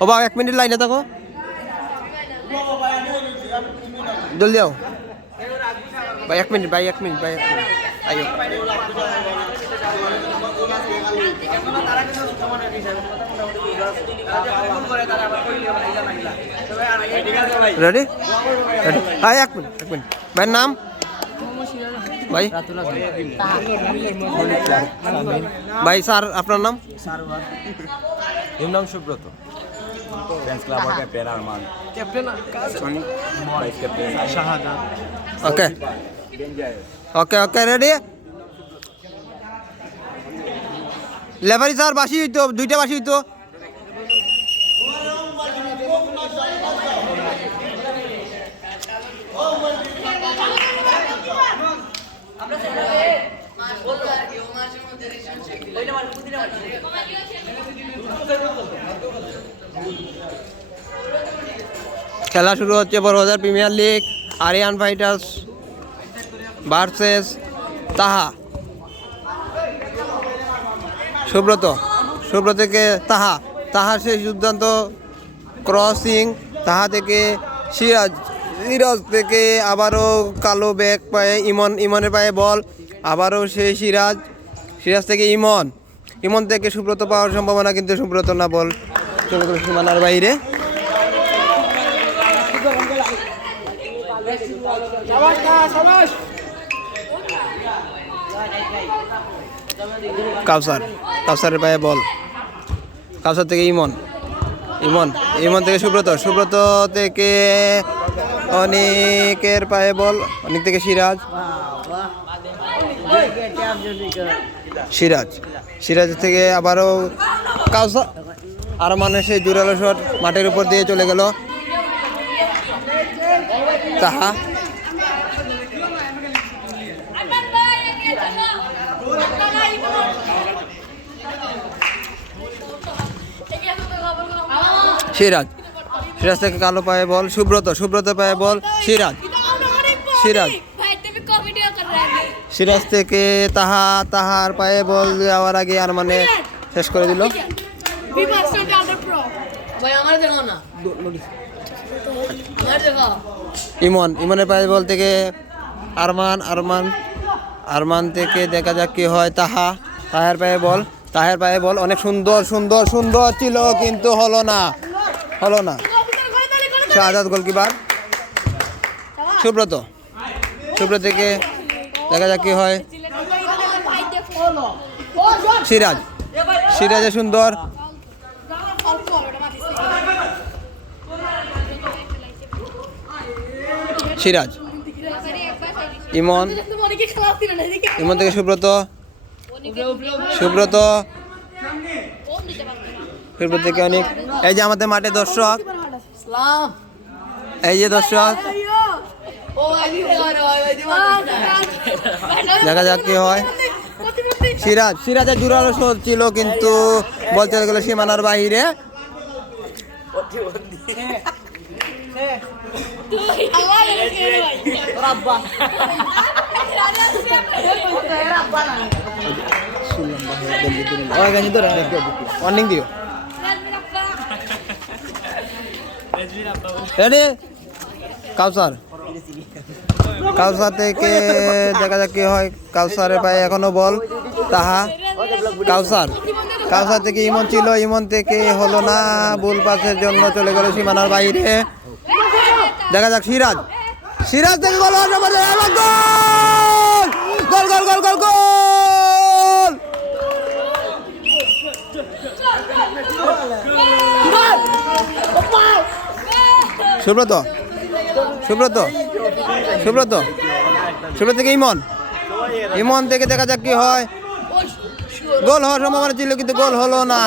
ও বা 1 মিনিট লাইনে থাকো, জলদি आओ ভাই। 1 মিনিট ভাই, 1 মিনিট ভাই, 1 মিনিট আইও। রেডি ভাই, 1 মিনিট, 1 মিনিট ভাই। নাম ভাই? ভাই স্যার আপনার নাম? এর নাম Subrata. Friends club captain Arman, captain vice captain Shahadat. Okay okay okay ready. লেভারি স্যার বাসি হইতো, 2টা বাসি হইতো। খেলা শুরু হচ্ছে Barabazar premier league, Aryan fighters versus তাহা। সুব্রত, সুব্রত থেকে তাহা, তাহার সেই দুর্দান্ত ক্রসিং, তাহা থেকে সিরাজ, সিরাজ থেকে আবারও কালো ব্যাগ পায়ে ইমন, ইমনের পায়ে বল, আবারও সেই সিরাজ, সিরাজ থেকে ইমন, ইমন থেকে সুব্রত পাওয়ার সম্ভাবনা, কিন্তু সুব্রত না, বল চলে গেল সীমানার বাইরে। কাউসার, কাউসারের পায়ে বল, কাউসার থেকে ইমন, ইমন, ইমন থেকে সুব্রত, সুব্রত থেকে অনেকের পায়ে বল, অনেক থেকে সিরাজ, সিরাজ, সিরাজ থেকে আবারও কাউসার, আর মানে সেই জোরালো শট মাঠের উপর দিয়ে চলে গেল তাহা। সিরাজ, সিরাজ থেকে কালো পায়ে বল, সুব্রত, সুব্রত পায়ে বল, সিরাজ, সিরাজ, সিরাজ থেকে তাহা, তাহার পায়ে বল যাওয়ার আগে আর মানে শেষ করে দিল। ইমন, ইমনের পায়ে বল থেকে আরমান, আরমান, আরমান থেকে দেখা যাক কি হয়। তাহা, তাহের পায়ে বল, তাহের পায়ে বল, অনেক সুন্দর সুন্দর সুন্দর ছিল, কিন্তু হলো না, হলো না। শাহাদাত গোলকিপার। সুব্রত, সুব্রত থেকে দেখা যাক কি হয়। সিরাজ, সিরাজে সুন্দর, সিরাজ, ইমন, ইমন থেকে সুব্রত, সুব্রত, সুব্রত থেকে অনেক। এই যে আমাদের মাঠে দর্শক, এই যে দর্শক, দেখা যাক কি হয়। সিরাজ, সিরাজের জোরালো শট ছিল, কিন্তু বল চলে গেল সীমানার বাহিরে। ওয়ার্নিং দিও। রেডি কাউসার, কাউসার থেকে দেখা যাক কি হয়। কাউসারের পায়ে এখনো বল, তাহা, কাউসার, কাউসার থেকে ইমন ছিল, ইমন থেকে হলো না, বল পাসের জন্য চলে গেল সীমানার বাইরে। দেখা যাক সিরাজ, সিরাজ থেকে গোল, গোল গোল গোল গোল গোল গোল। সুব্রত, সুব্রত, সুব্রত, সুব্রত থেকে ইমন, ইমন থেকে দেখা যাক কি হয়। গোল হওয়ার সম্ভাবনা ছিল, কিন্তু গোল হলো না।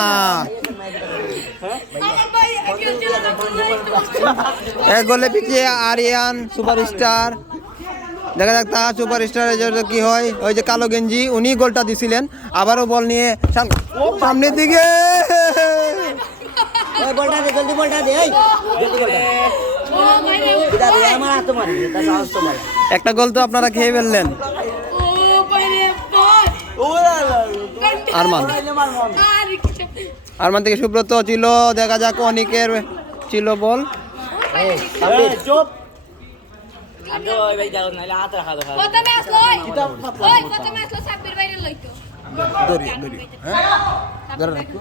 এক গোলে পিছিয়ে আরিয়ান সুপারস্টার। দেখা যাক তা সুপারস্টারের জন্য কি হয়। ওই যে কালো গেঞ্জি, উনি গোলটা দিছিলেন। আবারও বল নিয়ে সামনের দিকে, একটা গোল তো আপনারা খেয়ে ফেললেন। আরমান, আরমান থেকে সুব্রত ছিল, দেখা যাক অনিকের ছিল বল। প্রথমে আসলো ওই প্রথমে আসলো সাব্বির বাইরে লইতো ধরি ধরি হ্যাঁ ধরে রাখো।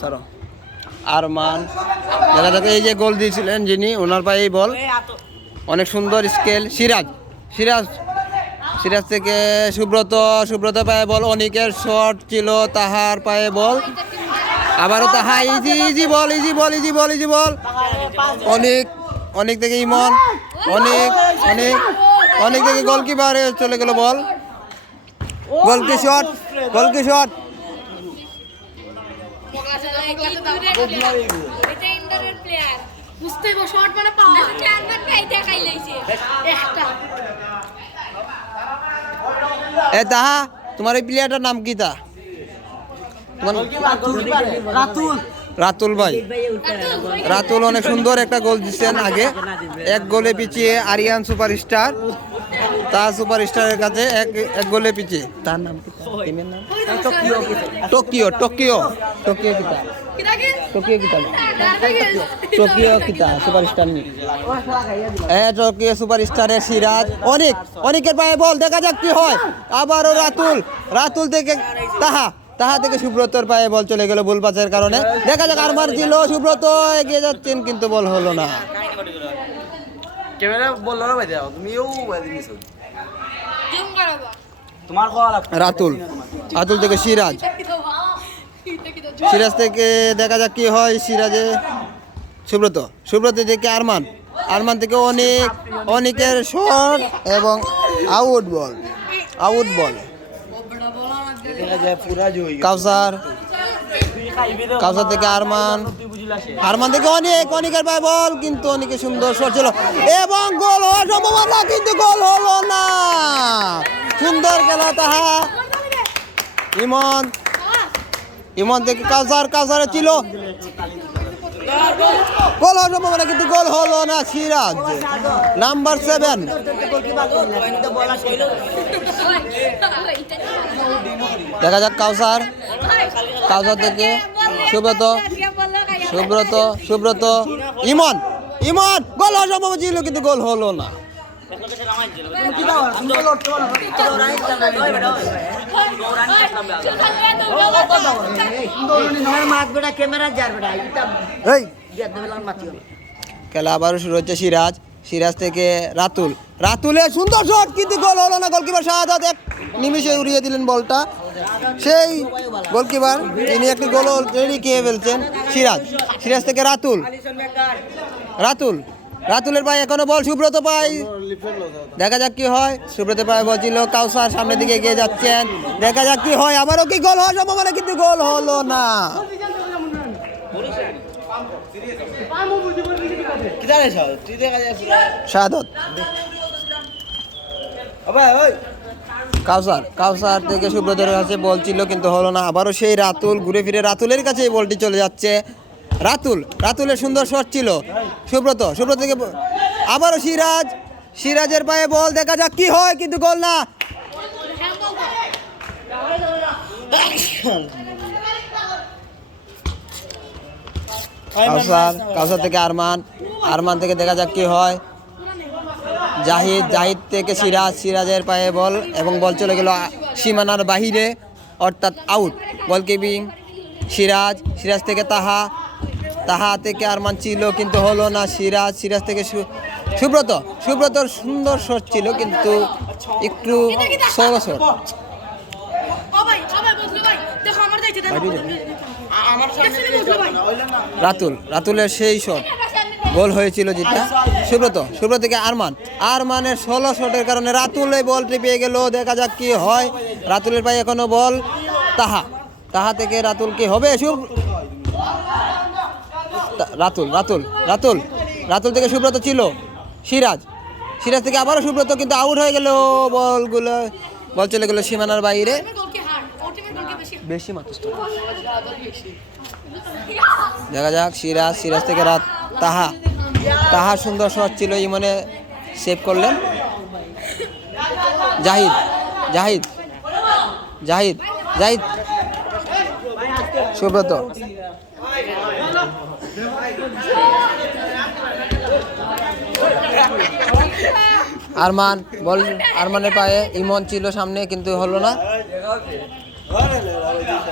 সরো। আরমান দেখা যাক এই যে গোল দিয়েছিলেন যিনি, ওনার পায়ে বল, অনেক সুন্দর স্কেল। সিরাজ সিরাজ সিরাজ থেকে সুব্রত, সুব্রত পায়ে বল, অনিকের শট ছিল, তাহার পায়ে বল, আবারও তাহা, ইজি ইজি বল ইজি বল ইজি বল ইজি বল। অনেক অনেক থেকে ইমন, অনেক অনেক অনেক থেকে গোলকিপারে চলে গেল বল, গোলকি শট গোলকি শট। এটা ইন্টারের প্লেয়ার বুঝতে গো শট মানে পাওয়া চারবার খাই দেখাই লাইছে একটা এ তাহা, তোমার এই প্লেয়ারটার নাম কি? তা তোমার রাতুল রাতুল ভাই। রাতুল অনেক সুন্দর একটা গোল দিচ্ছেন আগে, এক গোলে পিছিয়ে আরিয়ান সুপারস্টার, তার সুপারস্টারের কাছে এক গোলে পিছিয়ে। তার নাম কি? টিমের নাম টোকিও টোকিও টোকিও কিতা টোকিও কিতা টোকিও কিতা সুপারস্টার নি টোকিও সুপারস্টারের সিরাজ। অনেক অনেকের পায়ে বল, দেখা যাক কি হয়। আবারও রাতুল, রাতুল থেকে তাহা, তাহা থেকে সুব্রতর পায়ে বল চলে গেল ভুল পাসের কারণে। দেখা যাক আরমান ছিল, সুব্রত এগিয়ে যাচ্ছেন কিন্তু বল হলো না। ক্যামেরা বললো না ভাই দাও তুমিও ভাই দিছো জুম করো তোমার কল লাগবে। রাতুল, রাতুল থেকে সিরাজ, সিরাজ থেকে দেখা যাক কি হয়। সিরাজে সুব্রত, সুব্রত থেকে আরমান, আরমান থেকে অনেক, অনেকের শট এবং আউট বল, আউট বল। দেখা যায় পুরা জয় কাউসার, কাউসার থেকে আরমান, আরমান থেকে অনেক, অনেকের পায়ে বল, কিন্তু অনেকে সুন্দর শট ছিল এবং গোল হওয়ার সম্ভাবনা, কিন্তু গোল হলো না। সুন্দর খেলা তাহা, ইমন, ইমন থেকে কাউসার, কাউসারে ছিল গোল হওয়ার সম্ভাবনা, কিন্তু গোল হলো না। সিরাজ নাম্বার 7। দেখা যাক কাউসার, কাউসার থেকে সুব্রত, সুব্রত, সুব্রত, ইমন, ইমন গোল হওয়ার সম্ভাবনা ছিল, কিন্তু গোল হলো না। এই খেলা আবারও শুরু হচ্ছে। সিরাজ, সিরাজ থেকে রাতুল, রাতুলের সুন্দর শট, কিন্তু গোল হলো না। গোলকিপার শাহাদাত এক নিমিষে উড়িয়ে দিলেন বলটা। সেই গোলকিপার তিনি একটি গোল অলরেডি খেয়ে ফেলছেন। সিরাজ, সিরাজ থেকে রাতুল, রাতুল, রাতুলের পায়ে এখনো বল, সুব্রত পাই, দেখা যাক কি হয়। সুব্রত পায়ে বল ছিল, কাউসার সামনের দিকে এগিয়ে যাচ্ছেন, দেখা যাক কি হয়। আবারও কি গোল হওয়ার সম্ভাবনা, কিন্তু গোল হলো না। শাহাদত, কাউসার, কাউসার থেকে সুব্রতের কাছে বল ছিল, কিন্তু হলো না। আবারও সেই রাতুল, ঘুরে ফিরে রাতুলের কাছে এই বলটি চলে যাচ্ছে। রাতুল, রাতুলের সুন্দর শট ছিল, সুব্রত, সুব্রত থেকে আবারও সিরাজ, সিরাজের পায়ে বল, দেখা যাক কি হয়, কিন্তু গোল না। কাউসার, কাউসার থেকে আরমান, আরমান থেকে দেখা যাক কি হয়। জাহিদ, জাহিদ থেকে সিরাজ, সিরাজের পায়ে বল এবং বল চলে গেল সীমানার বাহিরে, অর্থাৎ আউট। বল কিপিং সিরাজ, সিরাজ থেকে তাহা, তাহা থেকে আরমান ছিল, কিন্তু হলো না। সিরাজ, সিরাজ থেকে সুব্রত, সুব্রতর সুন্দর শট ছিল, কিন্তু একটু সরো শট। রাতুল, রাতুলের সেই শট গোল হয়েছিল যেটা। সুব্রত, সুব্রত থেকে আরমান, আরমানের 16 শটের কারণে রাতুল এই বলটি পেয়ে গেল। দেখা যাক কি হয়। রাতুলের পায়ে এখনো বল, তাহা, তাহা থেকে রাতুল কি হবে? রাতুল, রাতুল, রাতুল, রাতুল থেকে সুব্রত ছিল, সিরাজ, সিরাজ থেকে আবারও সুব্রত, কিন্তু আউট হয়ে গেল। বলগুলো, বল চলে গেল সীমানার বাইরে, বেশি মাত্র। দেখা যাক সিরাজ, সিরাজ থেকে তাহা, তাহার সুন্দর শট ছিল, ইমনে সেভ করলেন। জাহিদ জাহিদ জাহিদ জাহিদ সুব্রত আরমান বল, আরমানের পায়ে ইমন ছিল সামনে কিন্তু হলো না।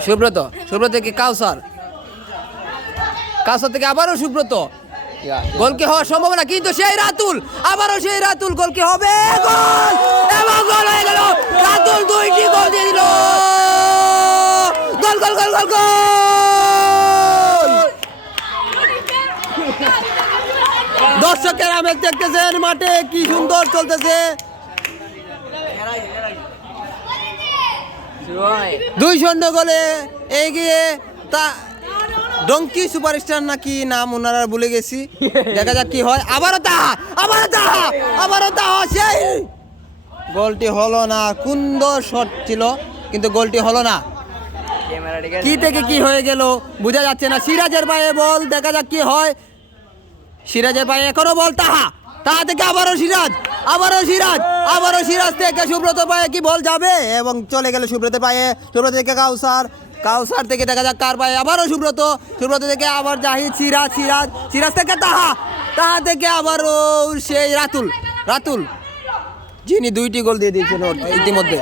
সুব্রত, সুব্রত থেকে কাউসার, কাউসার থেকে আবারও সুব্রত, গোল কি হওয়ার সম্ভাবনা, কিন্তু সেই রাতুল, আবারও সেই রাতুল, গোল কি হবে, গোল এবং গোল হয়ে গেল। রাতুল 2টি গোল দিয়ে দিল, গোল গোল গোল গোল গোল। দর্শকের আমেজ দেখতেছেন, মাঠে কি সুন্দর চলতেছে। 2-0 গোলে এগিয়ে তা ডঙ্কি সুপারস্টার নাকি নাম ওনারা ভুলে গেছি। দেখা যাক কি হয়। আবারও তাহা, আবারও তাহা, আবারও তাহা, সেই গোলটি হলো না। সুন্দর শট ছিল কিন্তু গোলটি হলো না। কি থেকে কি হয়ে গেল বোঝা যাচ্ছে না। সিরাজের পায়ে বল, দেখা যাক কি হয়। সিরাজের পায়ে এখনো বল, তাহা, তাহা থেকে আবারও সিরাজ, আবারও সিরাজ, আবারও সিরাজ থেকে সুব্রত পায়ে কি বল যাবে এবং চলে গেল সুব্রত পায়ে। সুব্রত থেকে কাউসার, কাউসার থেকে দেখা যাক কার পায়ে, আবারও সুব্রত, সুব্রত থেকে আবার জাহিদ, সিরাজ, সিরাজ, সিরাজ থেকে তাহা, তাহা থেকে আবারও সেই রাতুল, রাতুল যিনি 2টি গোল দিয়ে দিয়েছেন ইতিমধ্যে,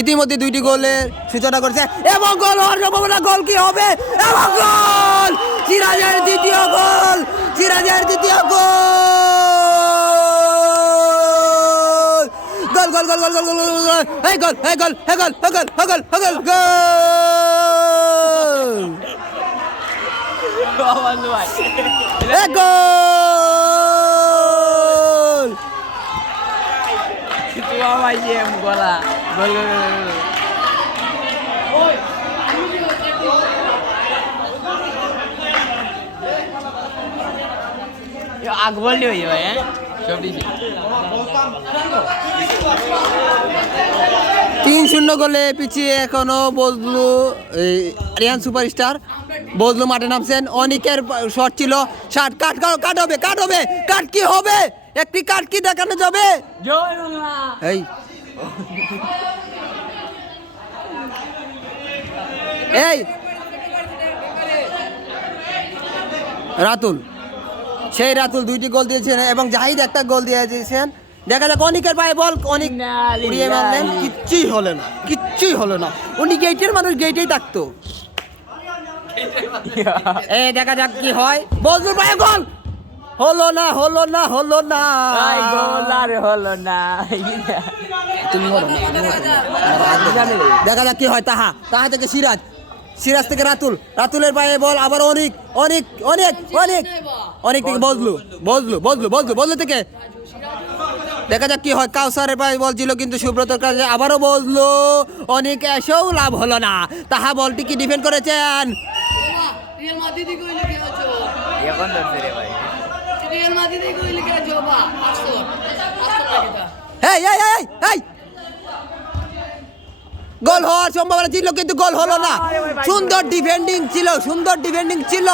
ইতিমধ্যে 2টি গোলের সূচনা করেছে এবং গোল হওয়ার সম্ভাবনা। গোল কি হবে এবং গোল, সিরাজের 2য় গোল, সিরাজের 2য় গোল, গোল গোল গোল গোল গোল গোল গোল, এই গোল, এই গোল, এই গোল, এই গোল, এই গোল, এই গোল, গোল। এই গোল, আকবর হয়ে যাবে, হ্যাঁ সব 3-0 গোলে পিছিয়ে এখনো বজলু, রিয়ান সুপারস্টার বজলু মাঠে নামছেন। অনিকের শট ছিল, শার্ট কাট, কাট হবে, কাট হবে, কাট কি হবে, একটি কাট কি দেখানো যাবে। এই এই রাতুল, সেই রাতুল 2টি গোল দিয়েছেন এবং জাহিদ একটা গোল দিয়ে দিয়েছেন। দেখা যাক অনিকের পায়ে বল, অনিক উড়িয়ে মারলেন, কিচ্ছুই হলো না, কিচ্ছুই হলো না। উনি গেটের মানুষ, গেটেই থাকতো। এই দেখা যাক কি হয়। বজলুর পায়ে গোল হলো না, হলো না, হলো না, গোল আর হলো না। তুমি বলো না, দেখা যাক কি হয়। তাহা, তাহা থেকে সিরাজ, সিরাজ থেকে রাতুল, রাতুলের পায়ে বল, আবার অনিক, অনিক, অনেক, অনেক, অনেক থেকে বজলু, বজলু, বজলু, বজলু, বজলু থেকে দেখা যাক কি হয়। কাউসারের পায়ে বল ছিল কিন্তু সুব্রতর কাছে আবারও বজলু, অনেক এসেও লাভ হলো না। তাহা বলটি কি ডিফেন্ড করেছেন। রিয়াল মাদ্রিদ কইলে কি আছো, এখন ধরছে রে ভাই, রিয়াল মাদ্রিদ কইলে কি আছো বাবা, আসো আসো লাগিটা। এই এই এই এই গোল হওয়ার সম্ভাবনা ছিল কিন্তু গোল হলো না। সুন্দর ডিফেন্ডিং ছিল, সুন্দর ডিফেন্ডিং ছিল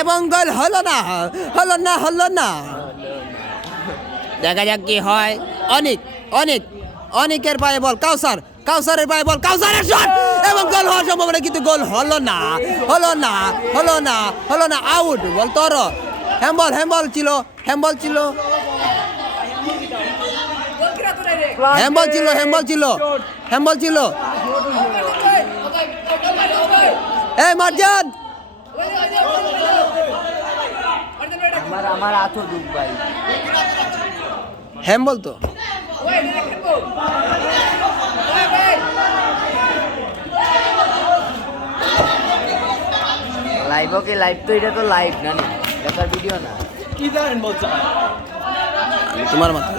এবং গোল হলো না, হলো না, হলো না। দেখা যাক কি হয়। অনিক, অনিক, অনিকের পায়ে বল, কাউসার, কাউসারের পায়ে বল, কাউসারের শট এবং গোল হওয়ার সম্ভাবনা কিন্তু গোল হলো না, হলো না, হলো না, হলো না। আউট বল তোর, হ্যাম্বল, হ্যাম্বল ছিল, হ্যাম্বল ছিল, হ্যাম্বল ছিল, হ্যাম্বল ছিল, হ্যাম্বল ছিল। এই মারজান, আমার আতো দুঃখ ভাই, হ্যাম্বল তো লাইভ। ওকে লাইভ তো, এটা তো লাইভ না, দেখার ভিডিও না। কি জানেন বলছো তোমার মাথায়,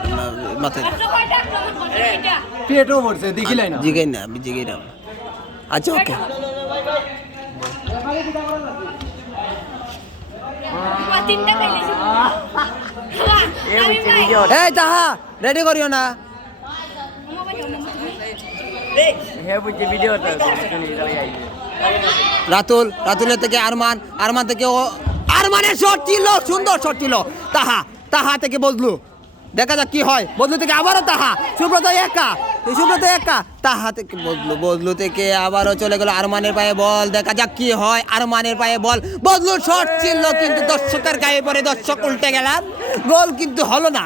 মাথায় পেটও পড়ছে, দেখিলাই না, জিগাই না, আমি জিগাই না। আচ্ছা ওকে, তিনটা খাইলেছি এই তাহা রেডি করিও না। হ্যাঁ বুঝছি ভিডিওটা। রাতুল, রাতুলের থেকে আরমান, আরমান থেকে আরমানের শট ছিল, সুন্দর শট ছিল। তাহা, তাহা থেকে বজলু, দেখা যাক কি হয়। বদলু থেকে আবারও তাহা, সুব্রত একা, সুব্রত একা, তাহা থেকে বদলু, বদলু থেকে আবারও চলে গেল আরমানের পায়ে বল। দেখা যাক কি হয়, আরমানের পায়ে বল, বদলুর শট ছিল কিন্তু দর্শকের গায়ে পড়ে দর্শক উল্টে গেলাম, গোল কিন্তু হলো না,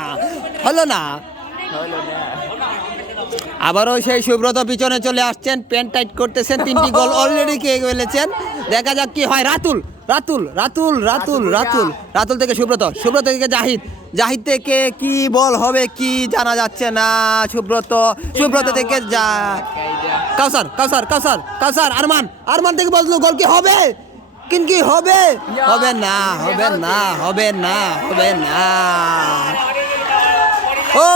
হলো না। আবারও সেই সুব্রত পিছনে চলে আসছেন, পেন টাইট করতেছেন, 3টি গোল অলরেডি খেয়ে ফেলেছেন। দেখা যাক কি হয়। রাতুল, রাতুল, রাতুল, রাতুল, রাতুল, রাতুল থেকে সুব্রত, সুব্রত থেকে জাহিদ, জাহিদ থেকে কি বল হবে কি জানা যাচ্ছে না। সুব্রত, সুব্রত থেকে কাউসার, কাউসার, কাউসার, কাউসার, আরমান, আরমান থেকে বদলু, গোল কি হবে? কিন্তু কি হবে? হবে না, হবে না, হবে না, হবে না। ও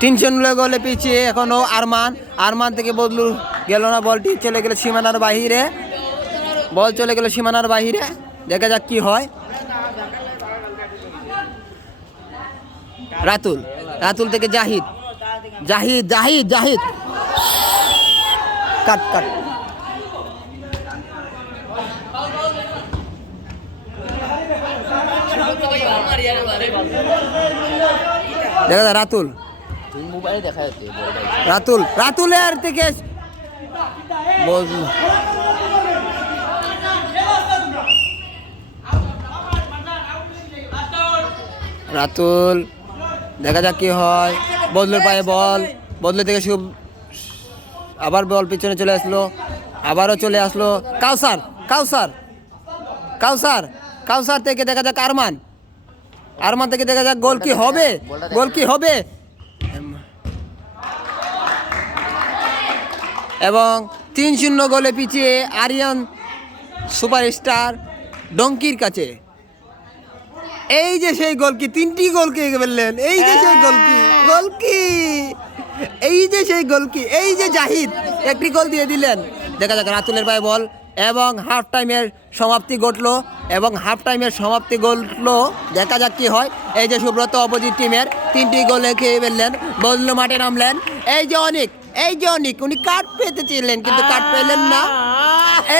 3-0 গোলে পিছিয়ে এখনো আরমান, আরমান থেকে বদলু গেল না, বলটি চলে গেল সীমানার বাহিরে, বল চলে গেল সীমানার বাহিরে। দেখা যাক কি হয়। রাতুল, রাতুল থেকে জাহিদ, জাহিদ, জাহিদ, জাহিদ, কাট, কাট, দেখা যায় রাতুল, তুমি মোবাইলে দেখা যাচ্ছে রাতুল, রাতুলের থেকে বদলু, রাতুল, দেখা যাক কি হয়। বদলুর পায়ে বল, বদলু থেকে আবার বল পিছনে চলে আসলো, আবারও চলে আসলো কাউসার, কাউসার, কাউসার, কাউসার থেকে দেখা যাক আরমান, আরমান থেকে দেখা যাক গোল কি হবে, গোল কি হবে। এবং 3-0 গোলে পিছিয়ে আরিয়ান সুপারস্টার ডঙ্কির কাছে। এই যে সেই গোল কি, 3টি গোল কে ফেললেন, এই যে সেই গোল কি, গোল কি, এই যে সেই গোল কি, এই যে জাহিদ 1টি গোল দিয়ে দিলেন। দেখা যাক রাতুলের পায়ে বল এবং হাফ টাইমের সমাপ্তি ঘটলো, এবং হাফ টাইমের সমাপ্তি ঘটলো। দেখা যাক কি হয়। এই যে সুব্রত অপোজিট টিমের 3টি গোলে খেয়ে ফেললেন, বদলু মাঠে নামলেন। এই যে অনেক, এই যে অনেক, উনি কাট পেতে ছিলেন কিন্তু কাট পেলেন না।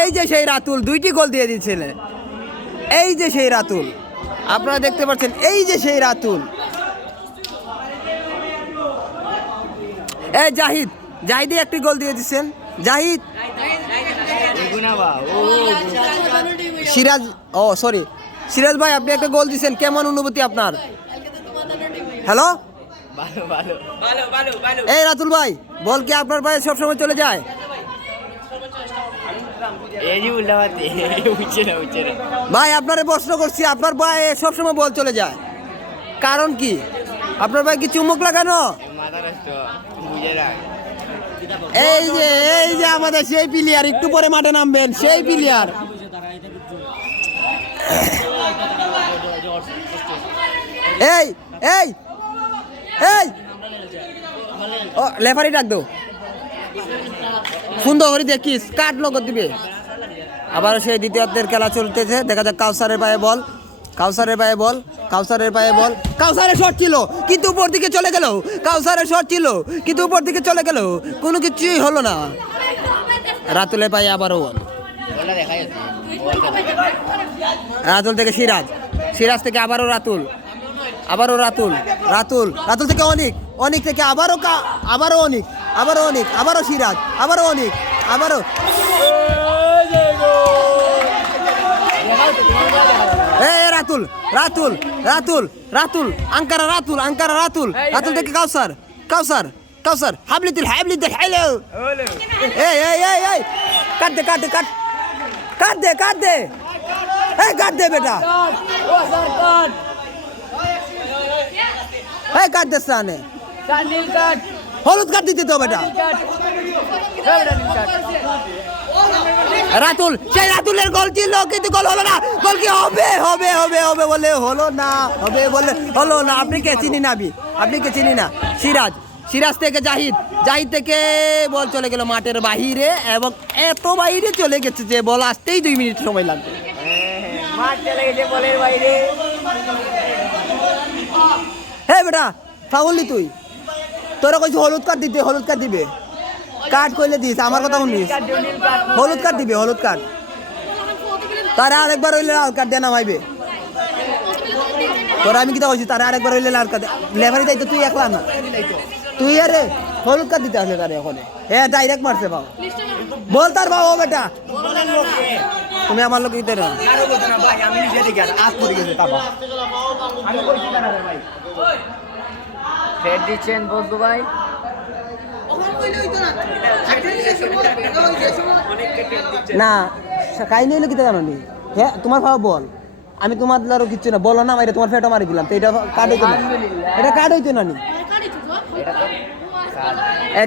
এই যে সেই রাতুল 2টি গোল দিয়ে দিয়েছিলেন, এই যে সেই রাতুল, আপনারা দেখতে পাচ্ছেন, এই যে সেই রাতুল। এই জাহিদ, জাহিদই 1টি গোল দিয়ে দিচ্ছেন, জাহিদ। সিরাজ, ও সরি, সিরাজ ভাই আপনি একটা গোল দিচ্ছেন, কেমন অনুভূতি আপনার? হ্যালো, এই রাতুল ভাই, বল কি আপনার ভাই সবসময় চলে যায়? ভাই আপনারে প্রশ্ন করছি, আপনার ভাই সবসময় বল চলে যায়, কারণ কি? আপনার ভাই কি চুমুক লাগানো? এই যে, এই যে আমাদের সেই প্লেয়ার, একটু পরে মাঠে নামবেন, সেই প্লেয়ার। এই এই এই ও লেফারি ডাক দো, সুন্দর করে দেখিস, কাট নগদ দিবে। আবার সেই দ্বিতীয়ার্ধের খেলা চলতেছে। দেখা যাক কাউসারের পায়ে বল, কাউসারের পায়ে বল, কাউসারের পায়ে বল, কাউসারের শট ছিল কিন্তু উপর দিকে চলে গেল, কাউসারের শট ছিল কিন্তু উপর দিকে চলে গেল, কোনো কিছুই হলো না। রাতুলের পায়ে আবারও বল, রাতুল থেকে সিরাজ, সিরাজ থেকে আবারও রাতুল, আবারও রাতুল, রাতুল, রাতুল থেকে অনিক, অনিক থেকে আবারও আবারও অনিক, আবারও অনিক, আবারও সিরাজ, আবারও অনিক, আবারও রাতুল, রাতুল, রাতুল, রাতুল, আঙ্কারা রাতুল, আঙ্কারা রাতুল, রাতুল থেকে কাউসার, কাউসার, কাউসার, হাবলিতুল, হাবলিতুল, হ্যালো, এই এই এই এই কাট দে, কাট দে, কাট, কাট দে, কাট দে, এই কাট দে বেটা, এই কাট দে সানে, হলুদ কাট দিতে তো বেটা। রাতুল, সেই রাতুলের গোল ছিল কিন্তু গোল হলো না, গোল কি হবে, হবে, হবে, হবে বলে হলো না, হবে বলে হলো না। আপনি কে চিনি না, আপনি কে চিনি না। সিরাজ, সিরাজ থেকে জাহিদ, জাহিদ থেকে বল চলে গেল মাঠের বাহিরে, এবং এত বাইরে চলে গেছে যে বল আসতেই 2 মিনিট সময় লাগবে। মাঠ চলে গেছে বলের বাইরে। হে বেটা ফাউলি, তুই তোরা কইছিস হলুদ কার্ড দিতে, হলুদ কার্ড দিবে, কার্ড কইলে দিস আমার কথা শুনিস হলুদ কার্ড দিবে হলুদ কার্ড তারা আরেকবার হইলে লাল কার্ড দিয়ে নামাইবে তোরা আমি কিতা কইছি তারা আরেকবার হইলে লাল কার্ড লেফারি দায়িত্ব তুই একলা না তুই আরে হলুদ কার্ড দিতে আসলে তারে ওখানে ডাইরেক্ট মারছে বাবা বল তার বাবা বেটা তুমি আমার লোক দিতে না আমি নিজে দেখি আজ পড়ে গেছে বাবা ফের দিচ্ছেন বন্ধু ভাই না কাহিনী হইলো কিতা জানো নি হ্যাঁ তোমার বাবা বল আমি তোমার আরো কিচ্ছু না বলো না এটা তোমার ফেটো মারি দিলাম তো এটা কার্ড হইতো না এটা কার্ড হইতো না নি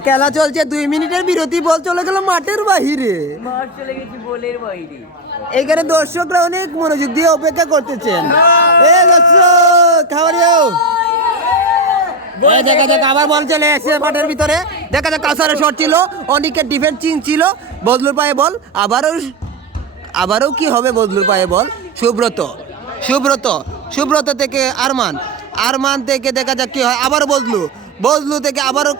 খেলা চলছে 2 মিনিটের বিরতি বল চলে গেল মাঠের বাহিরে মাঠ চলে গেছি বলের বাইরে এখানে দর্শকরা অনেক মনোযোগ দিয়ে অপেক্ষা করতেছেন দর্শক খাবারিও দেখা যাক আবার বল চলে এসেছে মাঠের ভিতরে দেখা যাক কাউসারের শট ছিল অনেকের ডিফেন্স চিন ছিল বদলুর পায়ে বল আবারও কি হবে বদলুর পায়ে বল সুব্রত থেকে আরমান থেকে দেখা যাক কি হয় আবারও বদলু থেকে আবারও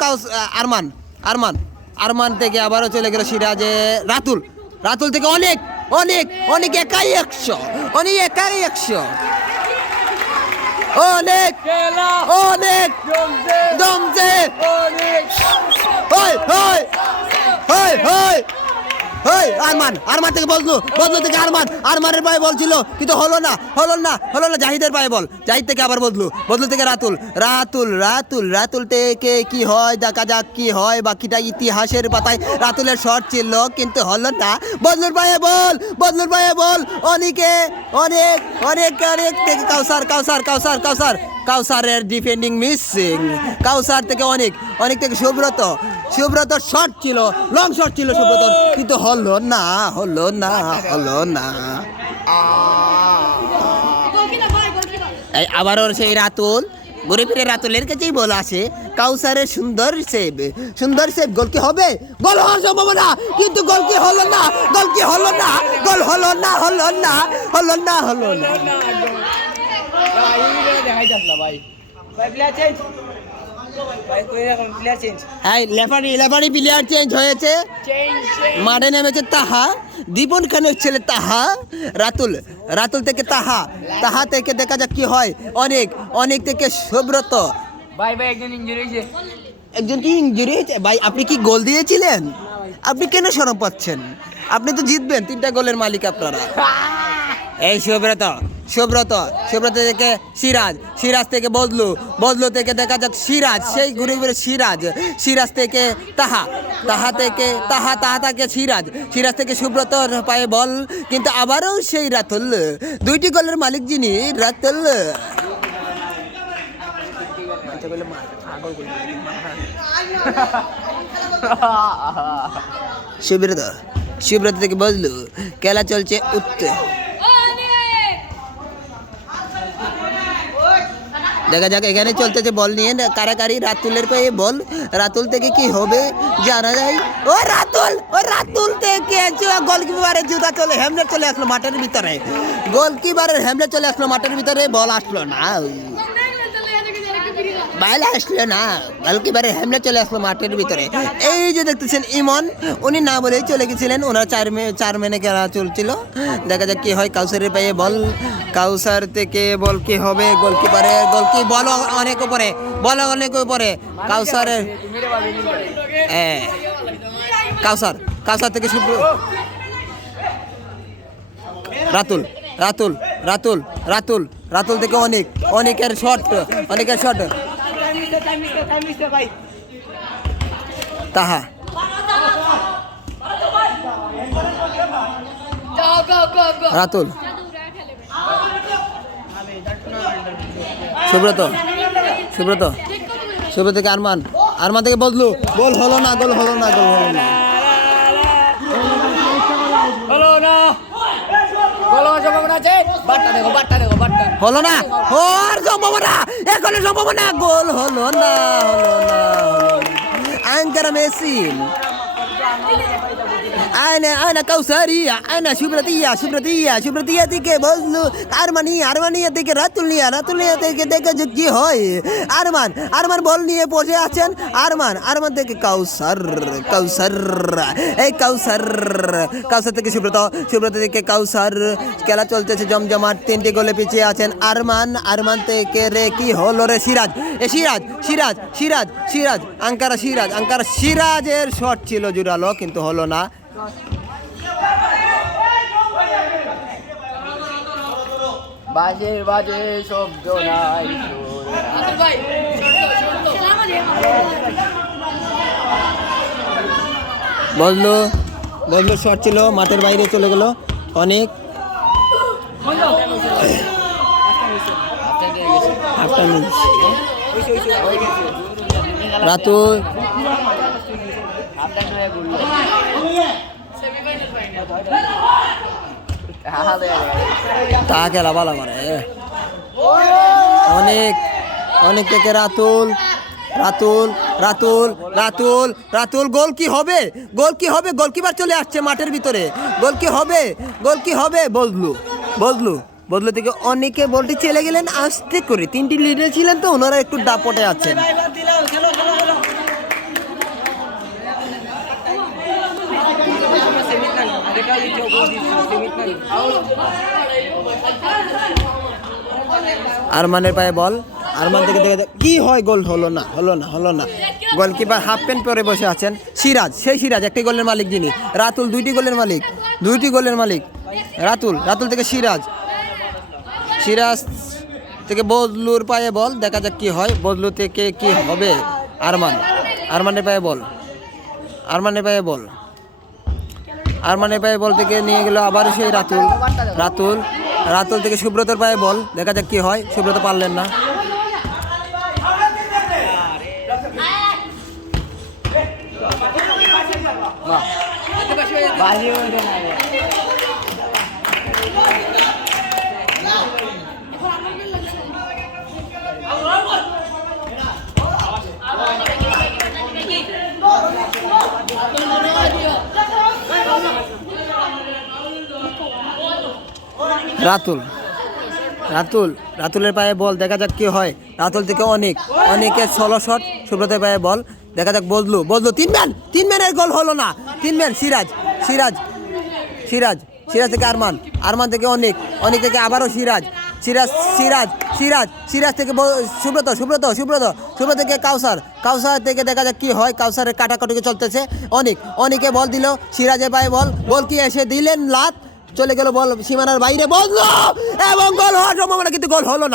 আরমান থেকে আবারও চলে গেল সিরাজে রাতুল থেকে অনেক একাই 100 অনেক জমছে আরমান থেকে বদলু থেকে আরমানের পায়ে বল ছিল কিন্তু হলো না জাহিদের পায়ে বল জাহিদ থেকে আবার বদলু থেকে রাতুল থেকে কি হয় দেখা যাক কি হয় বাকিটা ইতিহাসের পাতায় রাতুলের শট ছিল কিন্তু হলো না বদলুর পায়ে বল অনেক থেকে কাউসারের ডিফেন্ডিং মিসিং কাউসার থেকে অনেক থেকে সুব্রত শট ছিল লং শট ছিল সুব্রতর কিন্তু হলো না এই আবারও সেই রাতুল ঘুরে ফিরে রাতুলের কাছেই বল আসে কাউসারের সুন্দর সেভ গোল কি হবে গোল হওয়ার সম্ভাবনা কিন্তু গোল কি হলো না গোল হলো না লেফারি প্লেয়ার চেঞ্জ হয়েছে মাঠে নেমেছে তাহা দীপন খানের ছেলে তাহা রাতুল থেকে তাহা থেকে দেখা যাক কি হয় অনেক থেকে সুব্রত ভাই একজন ইনজুরি হয়েছে ভাই আপনি কি গোল দিয়েছিলেন আপনি কেন শরম পাচ্ছেন আপনি তো জিতবেন 3টা গোলের মালিক আপনারা এই সুব্রত থেকে সিরাজ থেকে বদলু থেকে দেখা যাক সিরাজ সেই ঘুরে সিরাজ থেকে তাহা থেকে সিরাজ থেকে সুব্রত পায়ে বল কিন্তু আবারও সেই রাতুল 2টি গোলের মালিক যিনি রাতুল সুব্রত থেকে বদলু খেলা চলছে দেখা যাক এখানে চলতেছে বল নিয়ে কারাকারি রাতুলের পায়ে বল রাতুল থেকে কি হবে জানা যায় রাতুল থেকে গোলকিপারের জুতা হেমলেট চলে আসলো মাঠের ভিতরে বল আসলো না গোলকিপারের হেমলেট চলে আসলো মাঠের ভিতরে এই যে দেখতেছেন ইমন উনি না বলেই চলে গেছিলেন ওনার 4 মেনে খেলা চলছিল দেখা যাক কি হয় কাউসারের পায়ে বল কাউসার থেকে বল কি হবে গোলকিপারের বল অনেক উপরে কাউসারের কাউসার থেকে রাতুল থেকে অনেকের শট তাহা রাতুল সুব্রত থেকে আরমান থেকে বদলু গোল হলো না হলো না ওর সম্ভাবনা এখনো সম্ভাবনা গোল হলো না আঙ্কারা মেসি আয়না কাউসারিয়া আয়না সুব্রতিয়া থেকে বজলু আরমানিয়া থেকে রাতুলিয়া থেকে দেখে যে কি হয় আরমান বল নিয়ে বসে আছেন আরমান থেকে কাউসার এই কাউসার থেকে সুব্রত থেকে কাউসার খেলা চলতেছে জমজমাট 3টে গোলে পিছিয়ে আছেন আরমান থেকে রে কি হলো রে সিরাজ আঙ্কারা সিরাজের শট ছিল জুড়ালো কিন্তু হলো না। বাজে শব্দ নাই বদলু শট ছিল মাঠের বাইরে চলে গেল অনেক রাতুল তা খেলা ভালো করে অনেক থেকে রাতুল গোল কি হবে গোলকিপার চলে আসছে মাঠের ভিতরে গোল কি হবে বদলু থেকে অনেকে বলটি চলে গেলেন আস্তে করে 3টি লিডার ছিলেন তো ওনারা একটু দাপটে আছেন। আরমানের পায়ে বল আরমান থেকে দেখে কি হয় গোল হলো না গোলকিপার হাফ প্যান্ট পরে বসে আছেন সিরাজ একটি গোলের মালিক যিনি রাতুল 2টি গোলের মালিক রাতুল থেকে সিরাজ থেকে বদলুর পায়ে বল দেখা যাক কি হয় বদলু থেকে কি হবে আরমানের পায়ে বল থেকে নিয়ে গেল আবার সেই রাতুল থেকে সুব্রতর পায়ে বল দেখা যাক কি হয় সুব্রত পারলেন না। রাতুলের পায়ে বল দেখা যাক কি হয় রাতুল থেকে অনেকের 16 শট সুব্রতের পায়ে বল দেখা যাক বদলু 3 ম্যানের গোল হলো না 3 ম্যান সিরাজ থেকে আরমান থেকে অনেক থেকে আবারও সিরাজ থেকে সুব্রত থেকে কাউসার থেকে দেখা যাক কি হয় কাউসারের কাটাকাটি চলতেছে অনেকে বল দিল সিরাজের পায়ে বল কি এসে দিলেন লাত চলে গেল বল সীমানার বাইরে বদলু এবং গোল হওয়ার সম্ভাবনা কিন্তু গোল হলো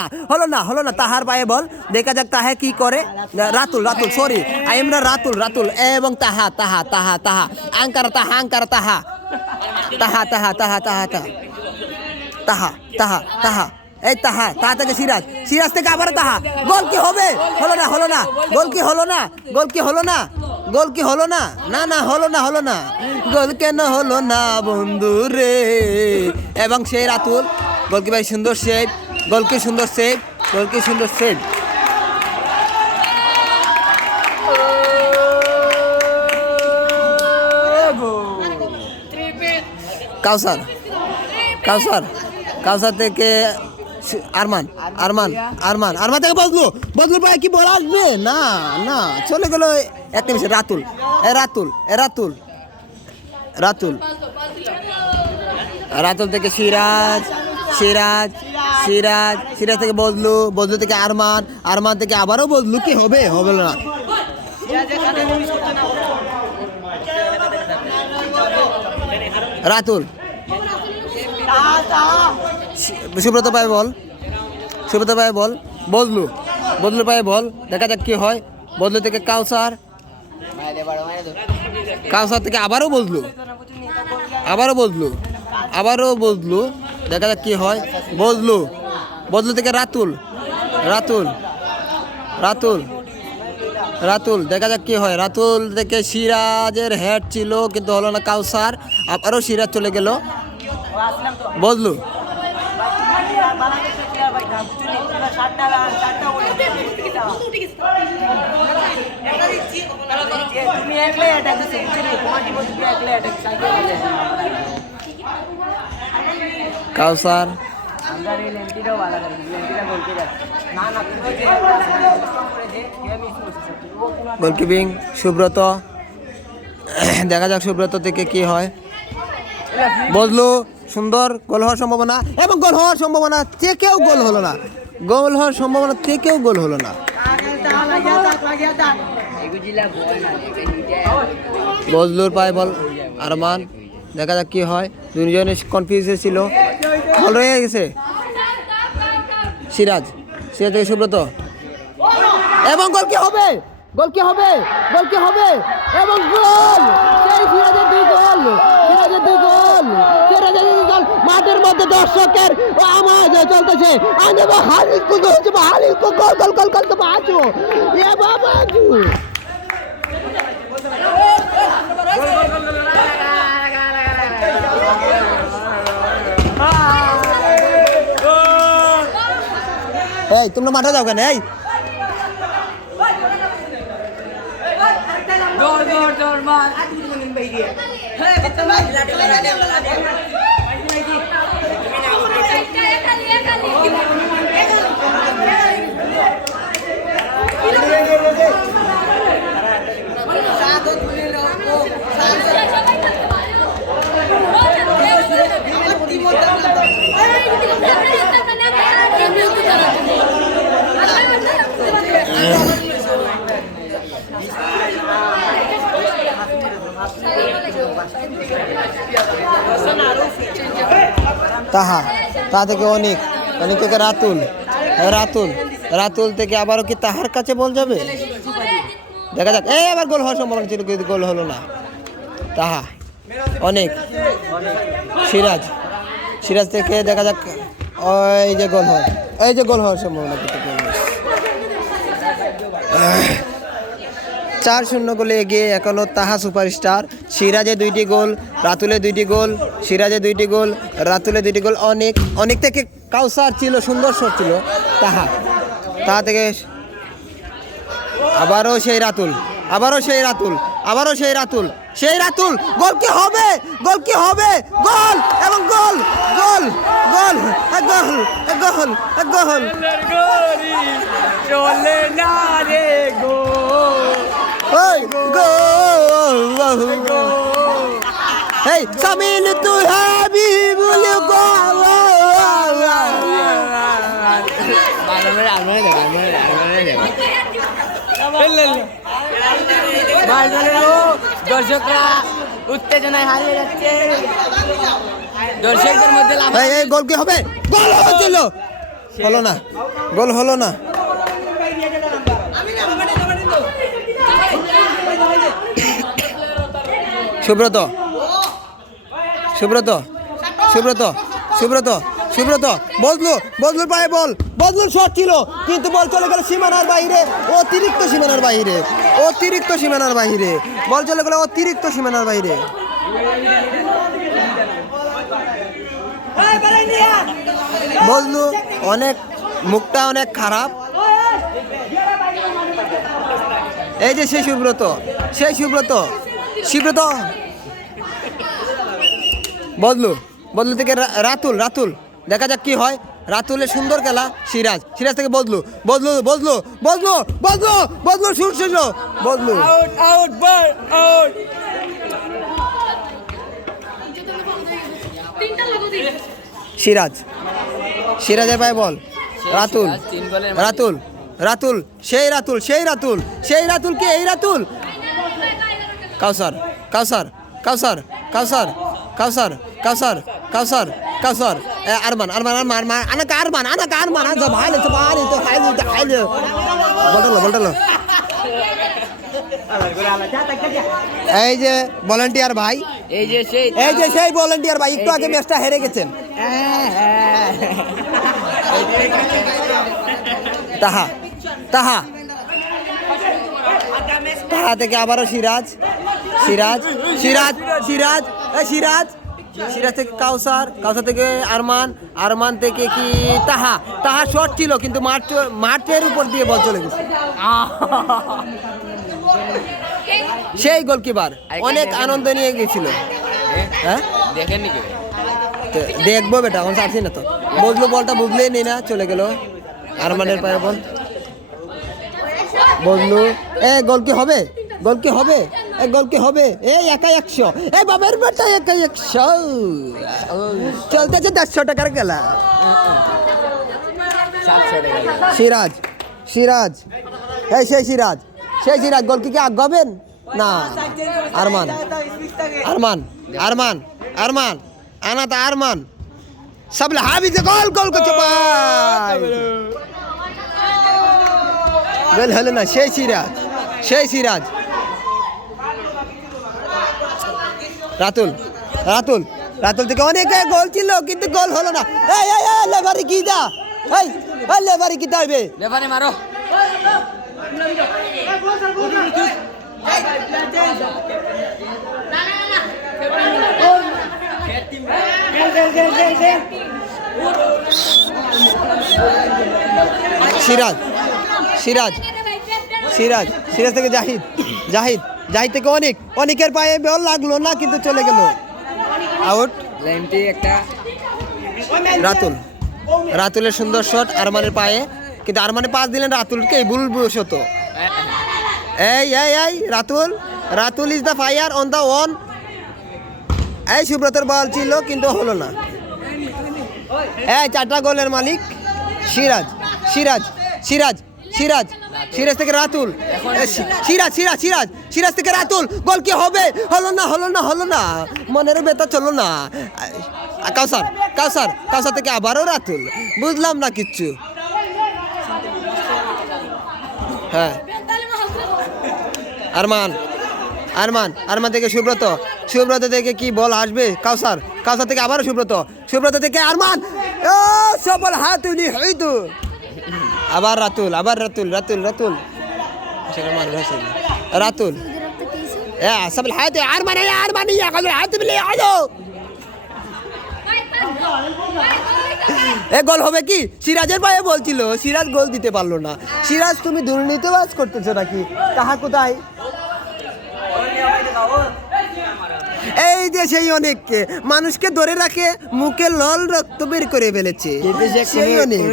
না তাহার পায়ে বল দেখা যাক তাহা কি করে রাতুল সরি আমরা রাতুল এবং তাহা আঙ্কার তাহা এই তাহা থেকে সিরাজ থেকে আবার তাহা গোল কি হবে হলো না গোল কি হলো না না হলো না গোল কেন হলো না বন্ধু রে এবং সেই রাতুল গোলকিপার সুন্দর সেভ গোলকি সুন্দর সেভ কাউসার থেকে আরমান থেকে বদলুর পায়ে কি বল আসবে না চলে গেল একটা মিশে রাতুল থেকে সিরাজ থেকে বদলু থেকে আরমান থেকে আবারও বদলু কি হবে না রাতুল সুব্রত পায়ে বল বদলুর পায়ে বল দেখা যাক কি হয় বদলু থেকে কাউসার থেকে আবারও বদলু দেখা যাক কি হয় বদলু থেকে রাতুল দেখা যাক কি হয় রাতুল থেকে সিরাজের হেড ছিল কিন্তু হলো না কাউসার আবারও সিরাজ চলে গেল বদলু একলাই অ্যাটাক দিছে তোমার টিম থেকে একলাই অ্যাটাক কাউসার আমরা এই লেন্টিটাও ভালো লাগে লেন্টিটা গোল করে যাচ্ছে না না তুমি যে মিস করছিস গোলকিপিং সুব্রত। দেখা যাক সুব্রত থেকে কি হয়। বজলু সুন্দর গোল হওয়ার সম্ভাবনা এবং গোল হওয়ার সম্ভাবনা থেকেও গোল হলো না, গোল হওয়ার সম্ভাবনা থেকেও গোল হলো না। বজলুর পায়ে বল আরমান। দেখা যাক কি হয়। দুজনে কনফিউজে ছিল, বল রয়ে গেছে। সিরাজ থেকে সুব্রত এবং গোল কি হবে, গোল কি হবে, গোল কি হবে এবং গোল! সেই সিরাজের দুই গোল, সিরাজের দুই গোল, সিরাজের দুই গোল। মাঠের মধ্যে দর্শকের আওয়াজ চলতেছে। আরে হালিল কো গোল, হালিল কো গোল, গোল গোল গোল বাজু এ বাবাজু। এই তোমরা মাঠে যাও কেন? এই তাহা থেকে অনেক থেকে রাতুল, রাতুল থেকে আবারও কি তাহার কাছে বল যাবে? দেখা যাক। এই আবার গোল হওয়ার সম্ভাবনা ছিল কিন্তু গোল হলো না। তাহা অনেক, সিরাজ থেকে দেখা যাক। এই যে গোল হয়, এই যে গোল হওয়ার সম্ভাবনা কিন্তু 4-0 গোলে এগিয়ে এখনো তাহা সুপারস্টার। সিরাজে 2টি গোল, রাতুলে 2টি গোল, সিরাজে 2টি গোল, রাতুলে 2টি গোল। অনেক থেকে কাউসার ছিল, সুন্দর শট ছিল। তাহা থেকে আবারও সেই রাতুল, সেই রাতুল। গোল কি হবে, গোল কি হবে, গোল এবং গোল, গোল গোল গোল গোল গোল চলে না রে Hey, Samil tu Habibul দর্শকরা উত্তেজনায় হারিয়ে যাচ্ছে। দর্শকদের মধ্যে গোল কি হবে, গোল হচ্ছিল, হলো না, গোল হলো না। সুব্রত বজলুর পায়ে বল, বজলুর শট ছিল কিন্তু বল চলে গেল সীমানার বাইরে, অতিরিক্ত সীমানার বাইরে, বল চলে গেল অতিরিক্ত সীমানার বাইরে। বজলু অনেক, মুখটা অনেক খারাপ। এই যে সেই সুব্রত বদলু থেকে রাতুল। দেখা যাক কি হয়। রাতুলের সুন্দর খেলা। সিরাজ থেকে বদলু শুট ছিল, বদলু সিরাজের পায়ে বল। রাতুল সেই রাতুল কি এই রাতুল? কাউসার আরমান বলটালো। এই যে ভলান্টিয়ার ভাই, এই যে সেই ভলান্টিয়ার ভাই একটু আগে ম্যাচটা হেরে গেছেন। তাহা থেকে আবারও সিরাজ থেকে কাউসার থেকে আরমান থেকে কি তাহা শট ছিল কিন্তু মাঠের উপর দিয়ে বল চলে গেছে। সেই গোলকিপার অনেক আনন্দ নিয়ে গেছিল। হ্যাঁ দেখেননি কি তো দেখবো বেটা, এখন ছাড়ছি না তো। বুঝলো বলটা বুঝলেই নেই না, চলে গেল আরমানের পায়ে বল। বুঝলু এ গোল কি হবে? গোল কি হবে? এ গোল কি হবে? এই একাই 100, এ বাবার বেটা একাই 100, চলতেছে 150 টাকার খেলা। 700 টাকা সিরাজ, সিরাজ, এই সেই সিরাজ, সেই সিরাজ গোল কি আগাবেন না? আরমান, আরমান, আরমান, আরমান, আনাতা আরমান, সাবলে হাবিজে গোল গোল করছে ভাই। গোল হলো না, সেই সিরাজ, সেই সিরাজ। রাতুল, রাতুল, রাতুল থেকে অনেক গোল ছিল কিন্তু গোল হলো না। এই এই এই লেভারি কি দা, এই এই লেভারি কি দাইবে? লেভারে মারো সিরাজ, সিরাজ, সিরাজ, সিরাজ থেকে জাহিদ, জাহিদ, জাহিদ থেকে অনেক, অনেকের পায়ে বল লাগলো না কিন্তু চলে গেল আউট। লেমটি একটা রাতুল, রাতুলের সুন্দর শট আরমানের পায়ে, কিন্তু আরমানে পাস দিলেন রাতুলকে, ভুলবশত। এই এই এই Ratul, Ratul is the fire on the one. এই সুব্রতর বল ছিল কিন্তু হলো না। এই 4টা গোলের মালিক সিরাজ, সিরাজ, সিরাজ, সিরাজ, সিরাজ থেকে রাতুল, সিরাজ, সিরাজ, সিরাজ, সিরাজ থেকে রাতুল। গোল কি হবে? হলো না, হলো না, হলো না, মনের বেতা চলো না। কাউসার, কাউসার, কাউসার থেকে আবারও রাতুল, বুঝলাম না কিচ্ছু। হ্যাঁ আরমান, আরমান, আরমান থেকে সুব্রত, সুব্রত থেকে কি বল আসবে? কাউসার, কাউসার থেকে আবারও সুব্রত, সুব্রত থেকে আরমান, ও সবল হাতুলি হইতো। আবার রাতুল, আবার রাতুল, রাতুল, রাতুল, রাতুল, সবল হাতে আরমান, আরমান হাত মিলে আলো। এ গোল হবে কি? সিরাজের পায়ে বলছিল, সিরাজ গোল দিতে পারলো না। সিরাজ তুমি দুর্নীতিবাজ করতেছো নাকি? তাহা কোথায়? এই যে সেই অনেককে মানুষকে ধরে রাখে, মুখে লাল রক্ত বের করে ফেলেছে সেই অনেক।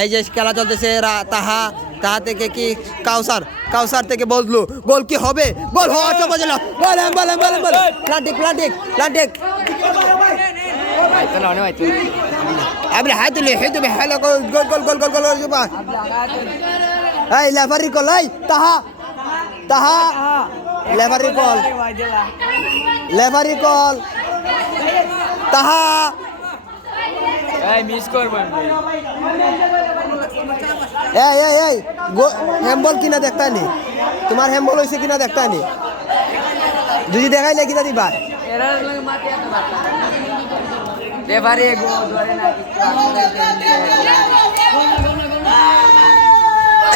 এই যে খেলা চলতেছে, তাহা, তাহা থেকে কি কাউসার, কাউসার থেকে বদলু, গোল কি হবে? গোল হওয়ার তো বলে বলেন বলেন বলেন বলেন, প্লান্টিক, প্লান্টিক, প্লান্টিক, আইতো না অনেক আইতো আপনি হাত দিলে হেঁটে হ্যালো গোল গোল গোল গোল গোল গোল গোল। এই লেভারি কল, এই তাহা, তাহা, লেভারি কল, লেভারি কল, তাহা। এই মিস করব আমি। এই এই এই হ্যাম্বল কিনা দেখতানি, তোমার হ্যাম্বল হইছে কিনা দেখতানি, যদি দেখাইলে কিনা দিবা। এরা লাগে মাটি এত মারতা লেভারে গো ধরে না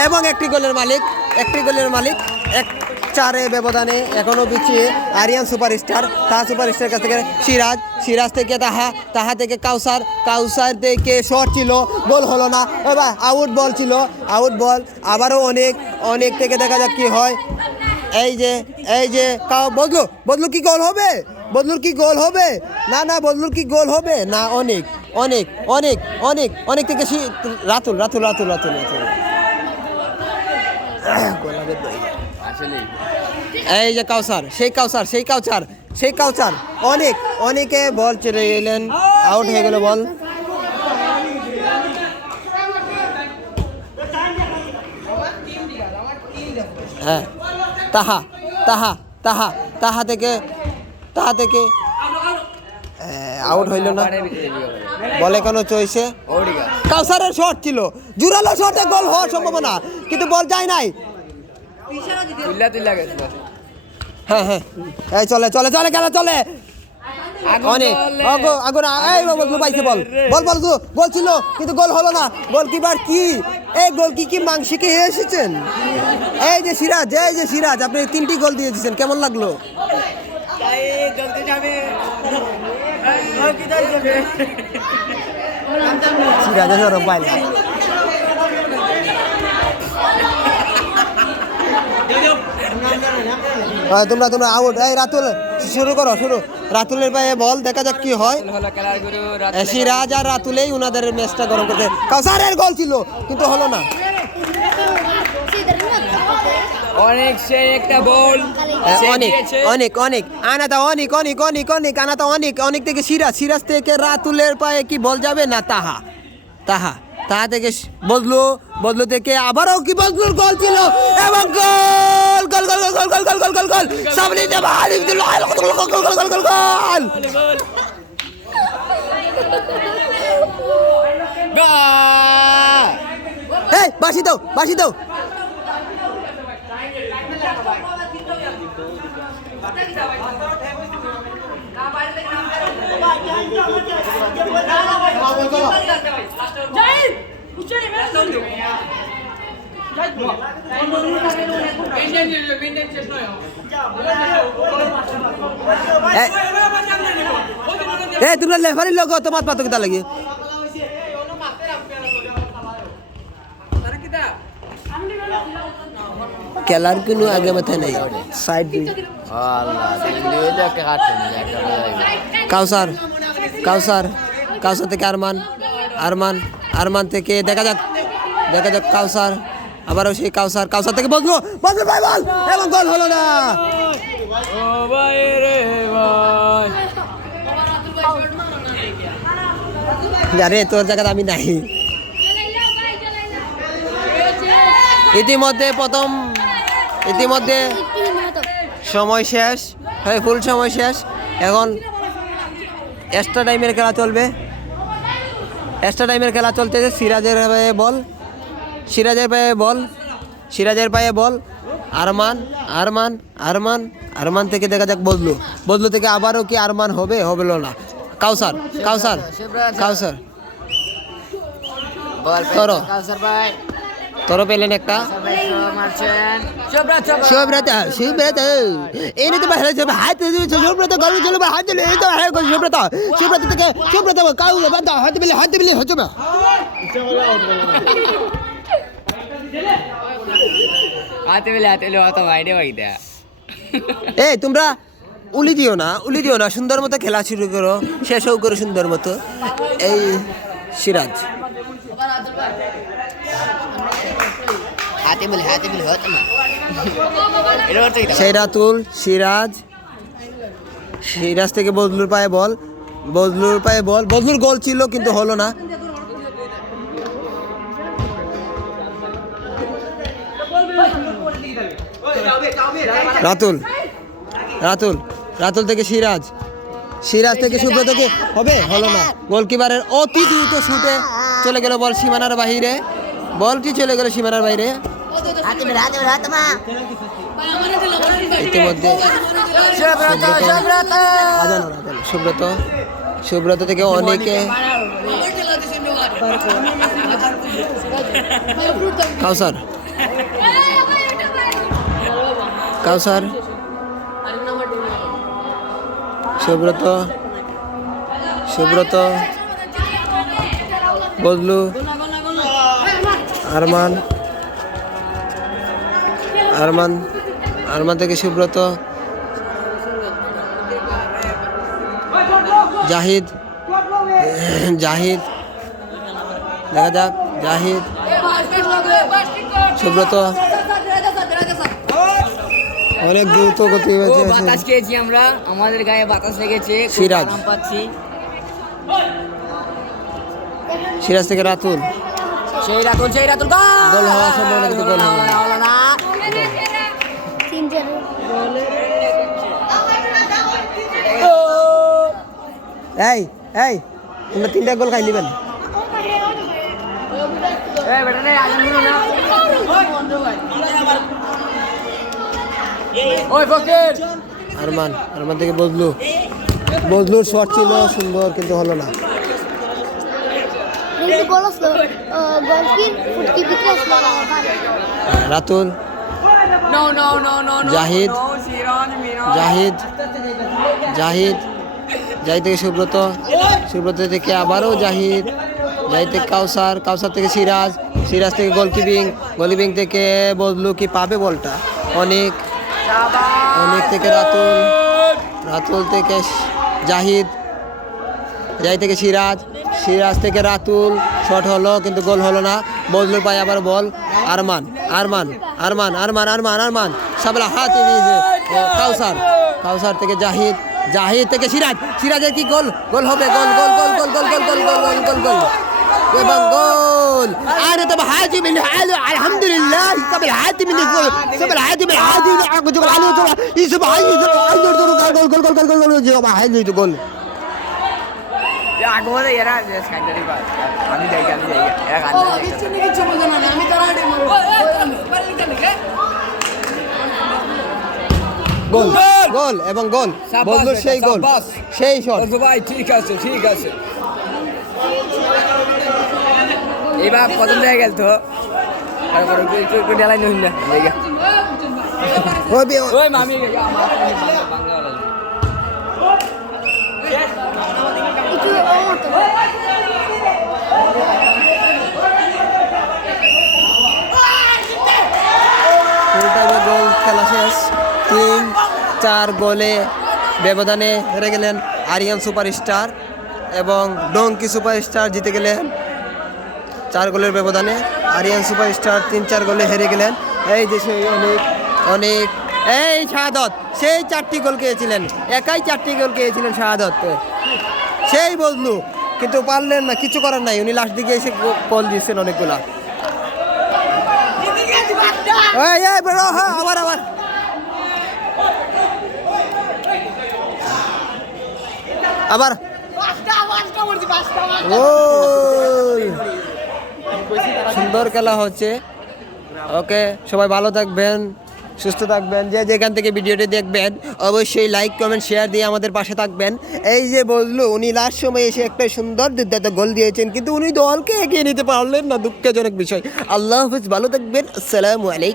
এবং একটি গোলের মালিক, একটি গোলের মালিক, 1-4 ব্যবধানে এখনো পিছিয়ে আরিয়ান সুপারস্টার। তাহা সুপারস্টার কাছ থেকে সিরাজ, সিরাজ থেকে তাহা, তাহা থেকে কাউসার, কাউসার থেকে শট ছিল, গোল হলো না। এবার আউট বল ছিল, আউট বল। আবারও অনেক, অনেক থেকে দেখা যাক কি হয়। এই যে, এই যে বদলু, বদলু কি গোল হবে? বদলুর কি গোল হবে? না না, বদলুর কি গোল হবে না? অনেক, অনেক, অনেক, অনেক, অনেক থেকে রাতুল, রাতুল, রাতুল, রাতুল, রাতুল। আসলে এই যে কাউসার, সেই কাউসার, সেই কাউসার, সেই কাউসার, অনেক, অনেকে বল চলে গেলেন, আউট হয়ে গেল বল। হ্যাঁ তাহা, তাহা, তাহা, তাহা থেকে, তাহা থেকে আউট হইল না, বলে কেন চইছে। কাউসারের শট ছিল, জুরালো শটে গোল হওয়ার সম্ভাবনা, কিন্তু বল যায় নাই। তুল্লা তুল্লা গেছিল। হ্যাঁ হ্যাঁ, এই চলে চলে চলে খেলা চলে অনেক। আগুন, এই বদলু পাইছে বল, বল বল গোল ছিল কিন্তু গোল হলো না। গোলকিপার কি, এই গোল কি মাংসে খেয়ে এসেছেন? এই যে সিরাজ, এই যে সিরাজ, আপনি 3টি গোল দিয়ে দিয়েছেন, কেমন লাগলো? সিরাজের সরব পাইলাম। তোমরা তোমরা আউট। এই রাতুল শুরু করো, শুরু। রাতুলের পায়ে বল, দেখা যাক কি হয়। হলো খেলার গুরু সিরাজ আর রাতুলেই উনাদের ম্যাচটা গরম করতে। কাউসারের গোল ছিল কিন্তু হলো না। অনেক সেই একটা বল অনেক অনেক অনেক আনাতা অনেক অনেক অনেক অনেক আনাতা অনেক অনেক থেকে সিরাজ, সিরাজ থেকে রাতুলের পায়ে কি বল যাবে না? তাহা তাহা তাহা থেকে বদলু, বদলু থেকে আবারও কি বদলুর গোল ছিল এবং গোল গোল গোল গোল গোল গোল গোল গোল গোল সামনে যাবে আলিফ দিল গোল গোল গোল গোল গোল গোল। এই বাসি দাও, বাসি দাও। তোমরা লেফারির লোক তোমার পাতো কিতা লাগে? খেলার কোনো আগে মাথায় নেই। সাইড কাউসার, কাউসার, কাউসার থেকে আরমান, আরমান, আরমান থেকে দেখা যাক, দেখা যাক কাউসার, আবারও সেই কাউসার, কাউসার থেকে বদলু, বদলু ভাই বল এবং গোল হলো না। জানে তোর জায়গায় আমি নাই। ইতিমধ্যে প্রথম, ইতিমধ্যে সময় শেষ, হ্যাঁ ফুল সময় শেষ। এখন এক্সট্রা টাইমের খেলা চলবে। এক্সট্রা টাইমের খেলা চলতেছে। সিরাজের পায়ে বল, সিরাজের পায়ে বল, সিরাজের পায়ে বল। আরমান, আরমান, আরমান, আরমান থেকে দেখা যাক বদলু, বদলু থেকে আবারও কি আরমান হবে? হলো না। কাউসার, কাউসার, কাউসার তোরো, তোরো পেলেন একটা। সুব্রত, সুব্রত এনে তো বাইরে যাবে, হাত সুব্রত গরু চলে হাত দিলে এই তো সুব্রত, সুব্রত থেকে সুব্রত কাউ বাদ হাত দিলে, হাত দিলে হচ্ছে না। হাতে বেলে হাতে লো তো বাইরে বাইদা। এই তোমরা উলি দিও না, উলি দিও না, সুন্দর মতো খেলা শুরু করো, শেষও করো সুন্দর মতো। এই সিরাজ হাতে বেলে হতো না। সেই রাতুল, সিরাজ, সিরাজ থেকে বদলুর পায়ে বল, বদলুর পায়ে বল, বদলুর গোল ছিল কিন্তু হলো না। রাতুল, রাতুল, রাতুল থেকে সিরাজ, সিরাজ থেকে সুব্রতকে হবে, হলো না। গোলকিপারের অতি দ্রুত শুটে চলে গেল বল সীমানার বাইরে, বলটি চলে গেল সীমানার বাইরে। ইতিমধ্যে সুব্রত, সুব্রত থেকে অনেকে, কাউসার, কাউসার, সুব্রত, সুব্রত, বদলু, আরমান, আরমান, আরমান থেকে সুব্রত, জাহিদ, জাহিদ, দেখা যাক জাহিদ, সুব্রত, অনেক দ্রুত গতি হয়েছে। বাতাস খেয়েছি আমরা, আমাদের গায়ে বাতাস লেগেছে, সিরাজ, আরাম পাচ্ছি। সিরাজ থেকে রাতুল, সেই রাতুল, সেই রাতুল গোল হওয়ার সম্ভাবনা কিন্তু গোল হলো না। হলো না। এই এই তোমরা 3টা গোল খাই নিবেন। এই বেটা নে আগুন না। ওই ফকির আরমান, আরমান থেকে বদলু, বদলুর শট ছিল সুন্দর কিন্তু হলো না। রাতুল, জাহিদ, জাহিদ, জাহিদ, জাহিদ থেকে সুব্রত, সুব্রত থেকে আবারও জাহিদ, জাহিদ থেকে কাউসার, কাউসার থেকে সিরাজ, সিরাজ থেকে গোলকিপিং, গোলকিপিং থেকে বদলু কি পাবে বলটা? অনেক অনেক থেকে রাতুল, রাতুল থেকে জাহিদ, জাহিদ থেকে সিরাজ, সিরাজ থেকে রাতুল, শট হলো কিন্তু গোল হলো না। বজলুর পায়ে আবার বল, আরমান আরমান আরমান আরমান আরমান আরমান সাবলা হাতে নিয়েছে কাউসার, কাউসার থেকে জাহিদ, জাহিদ থেকে সিরাজ, সিরাজের কি গোল, গোল হবে, গোল গোল গোল গোল গোল গোল গোল গোল গোল গোল গোল এবং গোল। আর তো হাজি বিন আলহামদুলিল্লাহ কবল হাতি বিন গোল কবল হাতি বিন হাতি আগো আলো তো ইসব হাজি গোল গোল গোল গোল গোল গোল গোল যে হাজি তো গোল। আগে বলে এরা স্যান্ডারি বাস আমি যাই এরা গান কিছু বোঝে না আমি তারা গোল গোল এবং গোল, বজলুর সেই গোল, সেই শট। ভাই ঠিক আছে ঠিক আছে। এবার প্রথম জায়গায় গেল তো ডেলাই নহিন না ওই মামি গোল খেলা শেষ, 3-4 গোলে ব্যবধানে হেরে গেলেন আরিয়ান সুপারস্টার এবং ডঙ্কি সুপারস্টার জিতে গেলেন 4 গোলের ব্যবধানে। আরিয়ান সুপারস্টার 3-4 গোলে হেরে গেলেন। এই যে সেই অনেক অনেক এই শাহাদত সেই 4টি গোল খেয়েছিলেন, একাই 4টি গোল খেয়েছিলেন শাহাদত, সেই বজলু কিন্তু পারলেন না, কিছু করার নাই। উনি লাস্ট দিকে এসে গোল দিয়েছেন অনেকগুলা। আবার আবার আবার সুন্দর খেলা হচ্ছে। ওকে, সবাই ভালো থাকবেন, সুস্থ থাকবেন। যে যেখান থেকে ভিডিওটি দেখবেন অবশ্যই লাইক কমেন্ট শেয়ার দিয়ে আমাদের পাশে থাকবেন। এই যে বললো উনি লাস্ট সময় এসে একটা সুন্দর দুর্দান্ত গোল দিয়েছেন কিন্তু উনি দলকে এগিয়ে নিতে পারলেন না, দুঃখজনক বিষয়। আল্লাহ হাফেজ, ভালো থাকবেন, আসসালামু আলাইকুম।